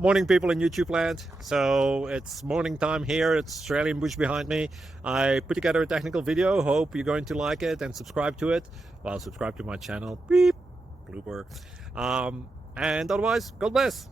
Morning, people in YouTube land. So it's morning time here. It's Australian bush behind me. I put together a technical video. Hope you're going to like it and subscribe to it. Well, subscribe to my channel. Beep. Blooper. And otherwise, God bless.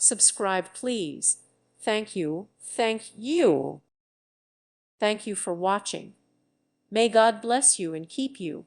Subscribe, please. Thank you. Thank you. Thank you for watching. May God bless you and keep you.